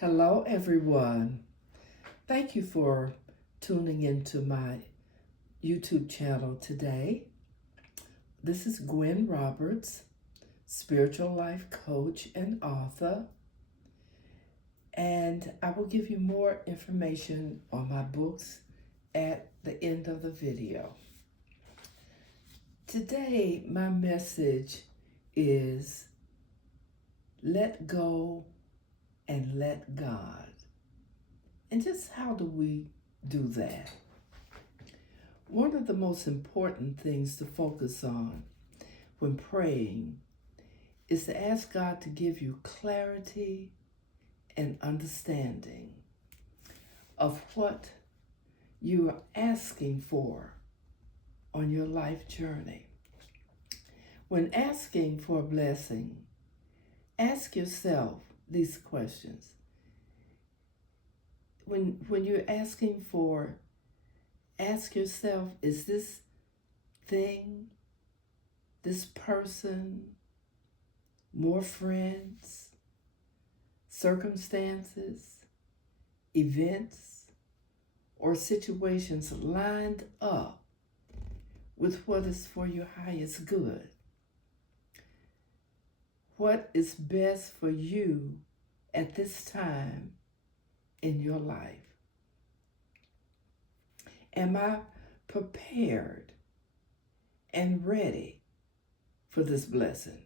Hello, everyone. Thank you for tuning into my YouTube channel today. This is Gwen Roberts, spiritual life coach and author, and I will give you more information on my books at the end of the video. Today, my message is let go and let God. And just how do we do that? One of the most important things to focus on when praying is to ask God to give you clarity and understanding of what you are asking for on your life journey. When asking for a blessing, ask yourself these questions. When you're asking for, ask yourself, is this thing, this person, more friends, circumstances, events, or situations lined up with what is for your highest good? What is best for you at this time in your life? Am I prepared and ready for this blessing?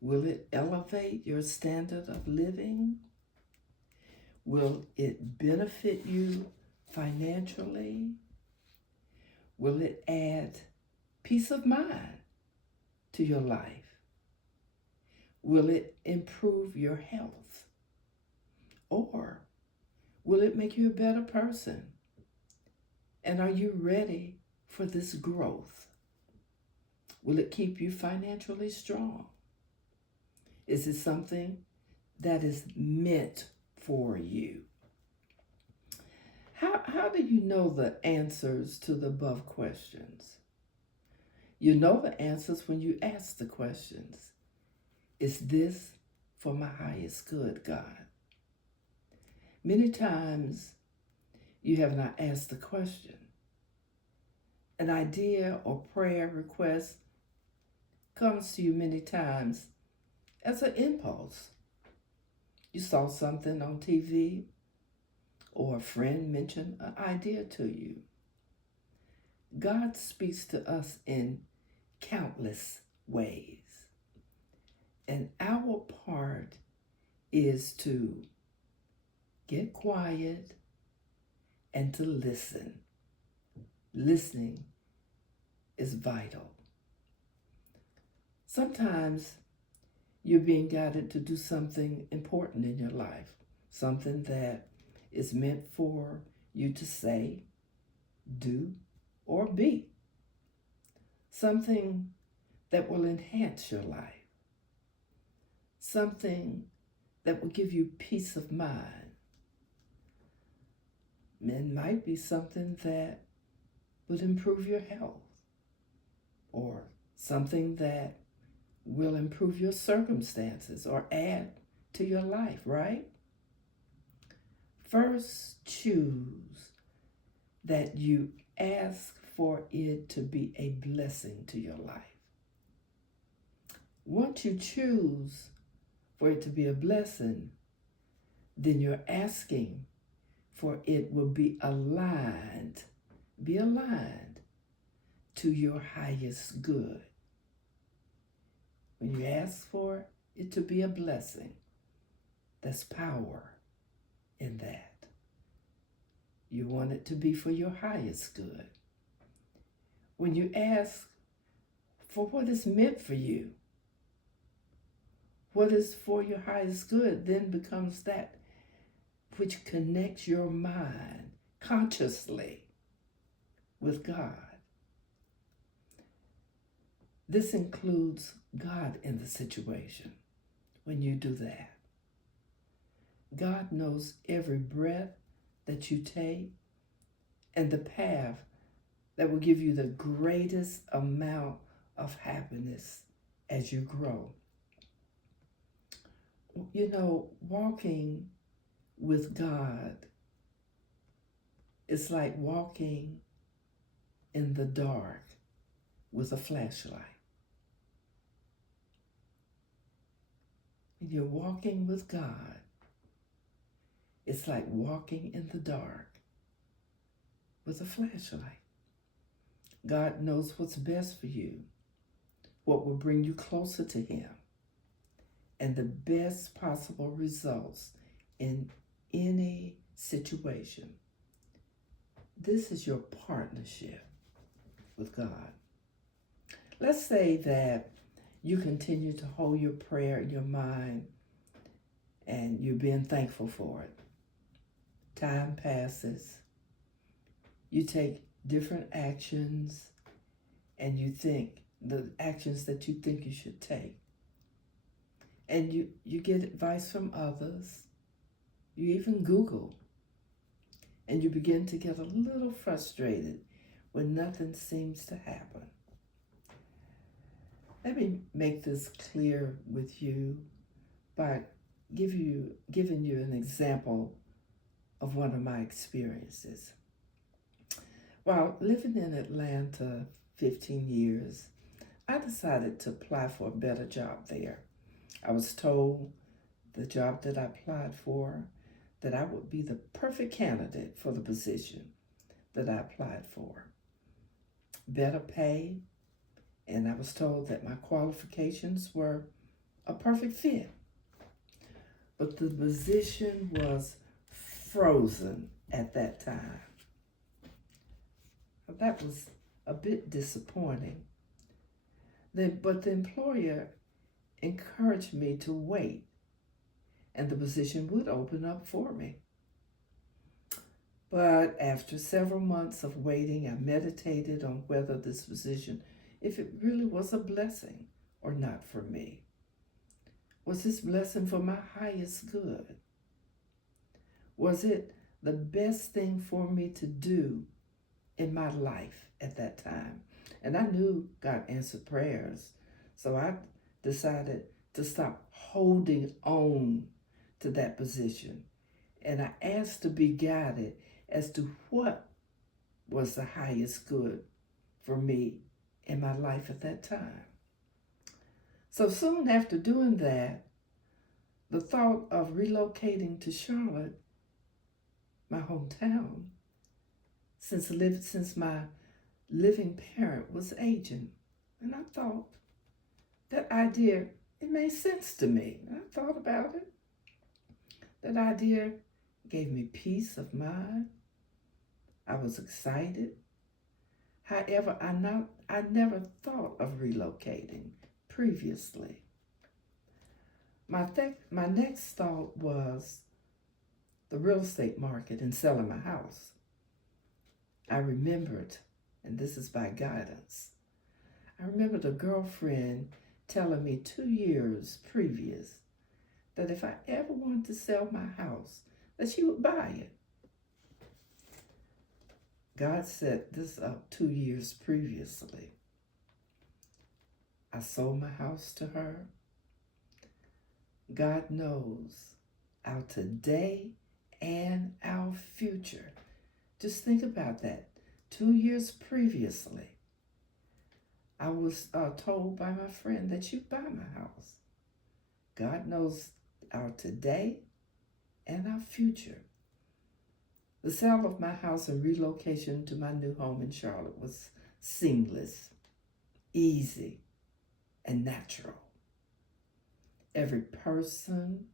Will it elevate your standard of living? Will it benefit you financially? Will it add peace of mind to your life? Will it improve your health? Or will it make you a better person? And are you ready for this growth? Will it keep you financially strong? Is it something that is meant for you? How do you know the answers to the above questions? You know the answers when you ask the questions. Is this for my highest good, God? Many times you have not asked the question. An idea or prayer request comes to you many times as an impulse. You saw something on TV or a friend mentioned an idea to you. God speaks to us in countless ways. And our part is to get quiet and to listen. Listening is vital. Sometimes you're being guided to do something important in your life, something that is meant for you to say, do, or be. Something that will enhance your life. Something that will give you peace of mind. It might be something that would improve your health, or something that will improve your circumstances or add to your life, right? First, choose that you ask for it to be a blessing to your life. Once you choose for it to be a blessing, then you're asking for it will be aligned to your highest good. When you ask for it to be a blessing, there's power in that. You want it to be for your highest good. When you ask for what is meant for you, what is for your highest good then becomes that which connects your mind consciously with God. This includes God in the situation when you do that. God knows every breath that you take and the path that will give you the greatest amount of happiness as you grow. You know, walking with God is like walking in the dark with a flashlight. When you're walking with God, it's like walking in the dark with a flashlight. God knows what's best for you, what will bring you closer to Him, and the best possible results in any situation. This is your partnership with God. Let's say that you continue to hold your prayer in your mind and you're being thankful for it. Time passes. You take different actions and you think the actions that you think you should take. And you get advice from others. You even Google. And you begin to get a little frustrated when nothing seems to happen. Let me make this clear with you by giving you an example of one of my experiences. While living in Atlanta 15 years, I decided to apply for a better job there. I was told the job that I applied for, that I would be the perfect candidate for the position that I applied for. Better pay, and I was told that my qualifications were a perfect fit. But the position was frozen at that time. That was a bit disappointing. But the employer encouraged me to wait, and the position would open up for me. But after several months of waiting, I meditated on whether this position, if it really was a blessing or not for me. Was this blessing for my highest good? Was it the best thing for me to do in my life at that time? And I knew God answered prayers, so I decided to stop holding on to that position. And I asked to be guided as to what was the highest good for me in my life at that time. So soon after doing that, the thought of relocating to Charlotte, my hometown, since my living parent was aging. And I thought, that idea, it made sense to me. I thought about it. That idea gave me peace of mind. I was excited. However, I never thought of relocating previously. My next thought was the real estate market and selling my house. I remembered, and this is by guidance, I remembered a girlfriend telling me 2 years previous that if I ever wanted to sell my house, that she would buy it. God set this up 2 years previously. I sold my house to her. God knows our today and our future. Just think about that. 2 years previously, I was told by my friend that she'd buy my house. God knows our today and our future. The sale of my house and relocation to my new home in Charlotte was seamless, easy, and natural. Every person,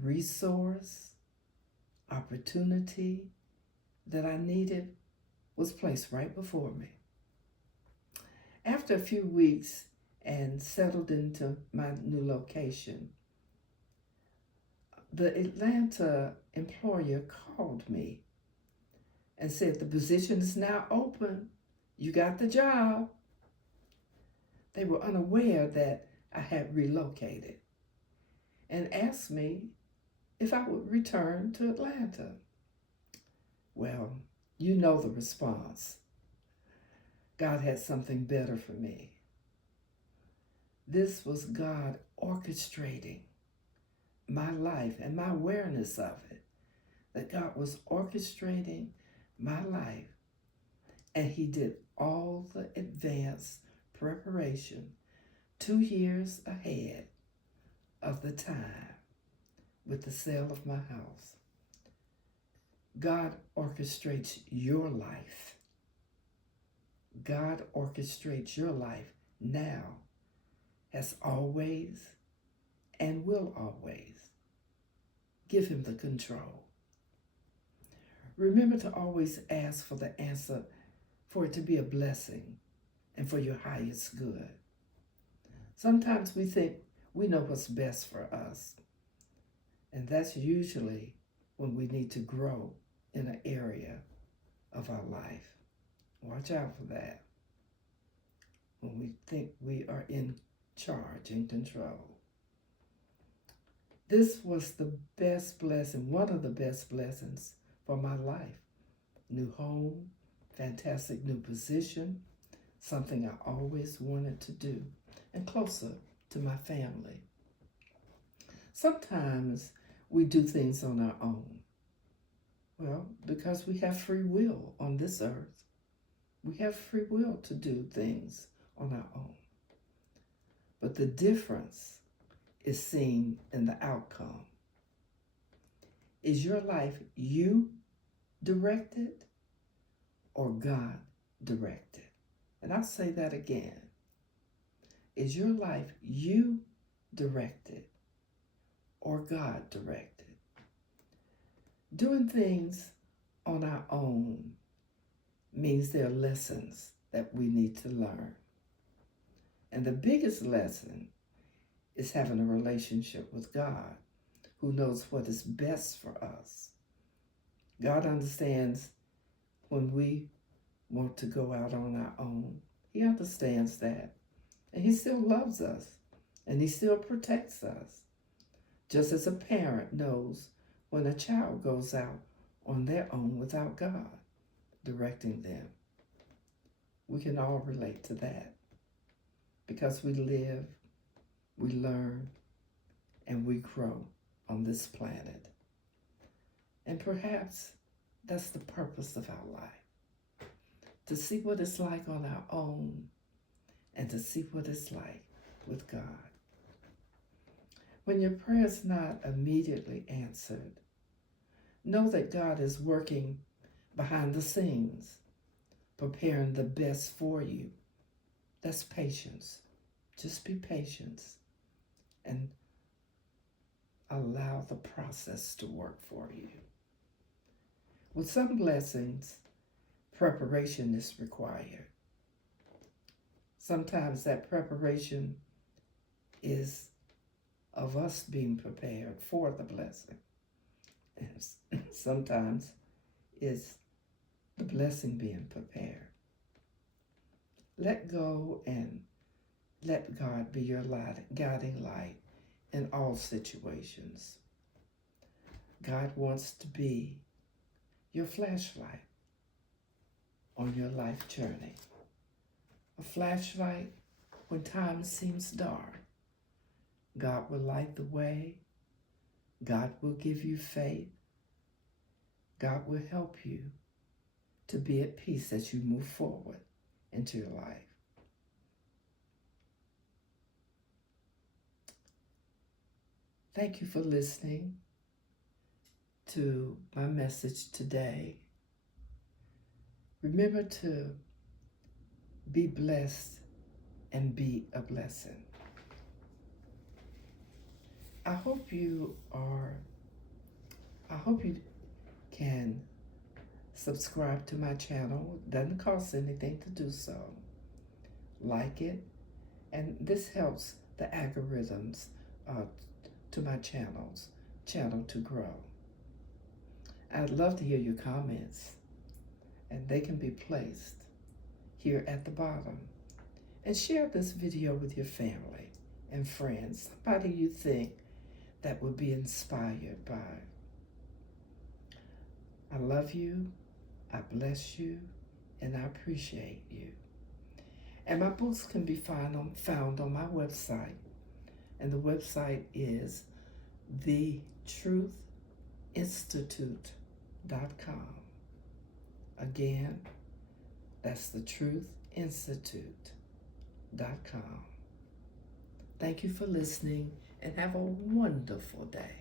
resource, opportunity that I needed was placed right before me. After a few weeks and settled into my new location, the Atlanta employer called me and said, the position is now open. You got the job. They were unaware that I had relocated and asked me if I would return to Atlanta. Well, you know the response. God had something better for me. This was God orchestrating my life and my awareness of it, that God was orchestrating my life, and He did all the advanced preparation 2 years ahead of the time with the sale of my house. God orchestrates your life. God orchestrates your life now, has always, and will always. Give Him the control. Remember to always ask for the answer, for it to be a blessing and for your highest good. Sometimes we think we know what's best for us, and that's usually when we need to grow in an area of our life. Watch out for that. When we think we are in charge, in control. This was the best blessing, one of the best blessings for my life. New home, fantastic new position, something I always wanted to do, and closer to my family. Sometimes we do things on our own. Well, because we have free will on this earth. We have free will to do things on our own. But the difference is seen in the outcome. Is your life you directed or God directed? And I'll say that again. Is your life you directed or God directed? Doing things on our own means there are lessons that we need to learn. And the biggest lesson is having a relationship with God, who knows what is best for us. God understands when we want to go out on our own. He understands that. And He still loves us. And He still protects us. Just as a parent knows when a child goes out on their own without God directing them. We can all relate to that. Because we live, we learn, and we grow on this planet. And perhaps that's the purpose of our life. To see what it's like on our own and to see what it's like with God. When your prayer is not immediately answered, know that God is working behind the scenes, preparing the best for you. That's patience. Just be patient and allow the process to work for you. With some blessings, preparation is required. Sometimes that preparation is of us being prepared for the blessing. And sometimes it's the blessing being prepared. Let go and let God be your guiding light in all situations. God wants to be your flashlight on your life journey. A flashlight when time seems dark. God will light the way. God will give you faith. God will help you to be at peace as you move forward into your life. Thank you for listening to my message today. Remember to be blessed and be a blessing. I hope you can subscribe to my channel. It doesn't cost anything to do so. Like it, and this helps the algorithms to my channel to grow. I'd love to hear your comments, and they can be placed here at the bottom. And share this video with your family and friends, somebody you think that would be inspired by. I love you, I bless you, and I appreciate you. And my books can be found on my website. And the website is thetruithinstitute.com. Again, that's thetruithinstitute.com. Thank you for listening and have a wonderful day.